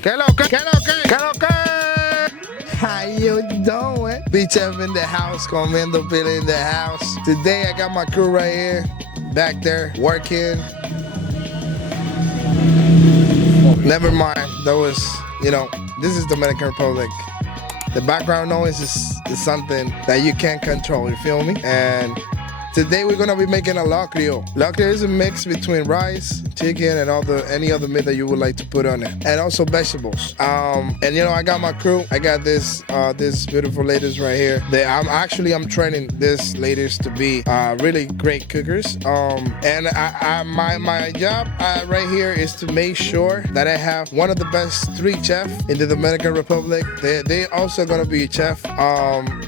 ¿Qué lo que? ¿Qué lo que? ¿Qué lo que? How you doing? Beach F in the house, Comiendo Pila in the house. Today I got my crew right here, back there, working. Never mind, that was, this is Dominican Republic. The background noise is something that you can't control, you feel me? And today we're gonna be making a locrio. Locrio is a mix between rice, chicken, and any other meat that you would like to put on it, and also vegetables. And I got my crew. I got this beautiful ladies right here. I'm training these ladies to be really great cookers. And my job right here is to make sure that I have one of the best 3 chefs in the Dominican Republic. They also gonna be a chef.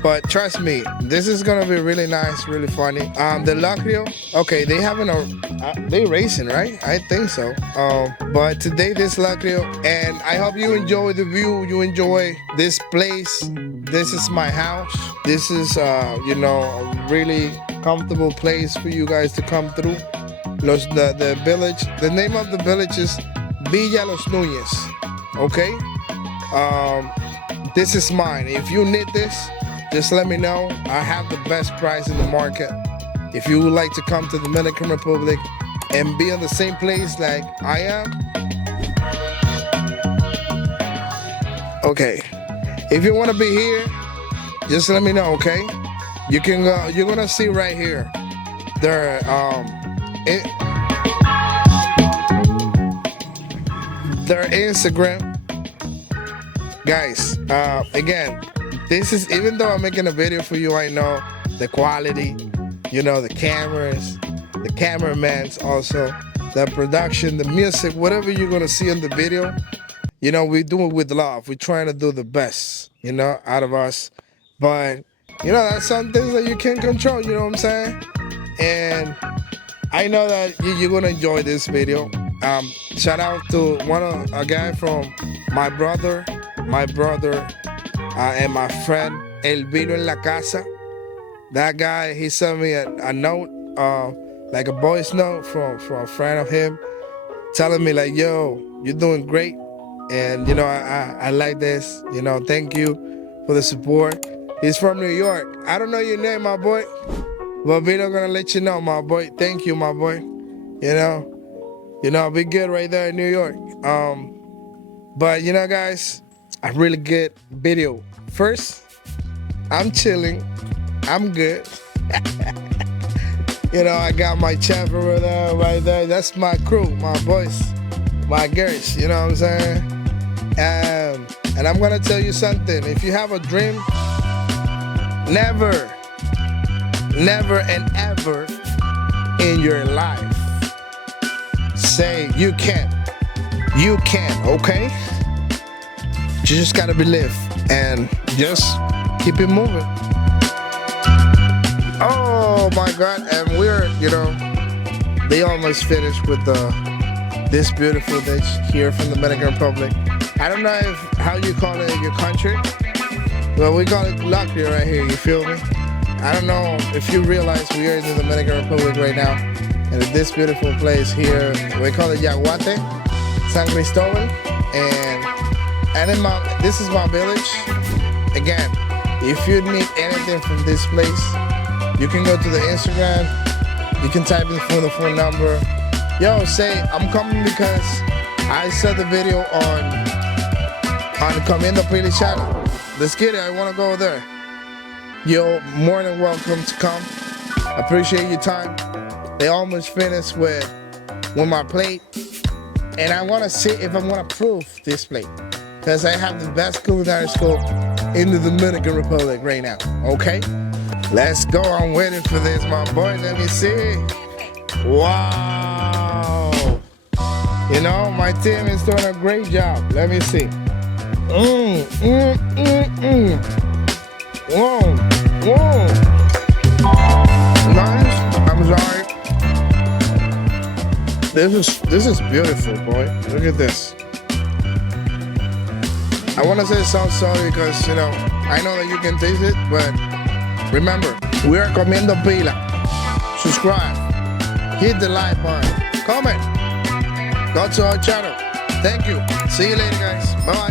But trust me, this is gonna be really nice, really funny. The Locrio, okay, they racing, right? I think so. But today this Locrio, and I hope you enjoy the view, you enjoy this place. This is my house. This is, a really comfortable place for you guys to come through. The village, the name of the village is Villa Los Núñez, okay? This is mine. If you need this, just let me know. I have the best price in the market. If you would like to come to the Dominican Republic and be in the same place like I am, okay. If you want to be here, just let me know, okay? You can go. You're gonna see right here. Their Instagram, guys. Again, this is, even though I'm making a video for you, I know the quality. The cameras, the cameramans also, the production, the music, whatever you're gonna see in the video, we do it with love. We're trying to do the best, out of us. But, that's some things that you can't control, you know what I'm saying? And I know that you're gonna enjoy this video. Shout out to a guy from my brother, and my friend, El Vino en la Casa. That guy, he sent me a note, like a voice note from a friend of him, telling me like, yo, you're doing great. And, I like this, thank you for the support. He's from New York. I don't know your name, my boy, but Vito gonna let you know, my boy. Thank you, my boy. Be good right there in New York. But, guys, a really good video. First, I'm chilling. I'm good. I got my chef over there, right there. That's my crew, my boys, my girls, you know what I'm saying? And I'm gonna tell you something. If you have a dream, never and ever in your life say you can't. You can, okay? You just gotta believe and just keep it moving. Oh my God, and we're, they almost finished with this beautiful dish here from the Dominican Republic. I don't know how you call it in your country, but we call it Locrio right here, you feel me? I don't know if you realize we are in the Dominican Republic right now, and in this beautiful place here, we call it Yaguate, San Cristobal, and this is my village. Again, if you need anything from this place, you can go to the Instagram, you can type in the phone number. Yo, say, I'm coming because I saw the video on Comiendo Pila channel. Let's get it, I wanna go there. You're more than welcome to come. Appreciate your time. They almost finished with my plate. And I wanna see if I'm gonna prove this plate. Because I have the best culinary school in the Dominican Republic right now, okay? Let's go, I'm waiting for this, my boy, let me see. Wow. My team is doing a great job. Let me see. Whoa. Nice, I'm sorry. This is beautiful, boy. Look at this. I want to say so sorry because, I know that you can taste it, but remember, we are Comiendo Pila. Subscribe. Hit the like button. Comment. Go to our channel. Thank you. See you later, guys. Bye-bye.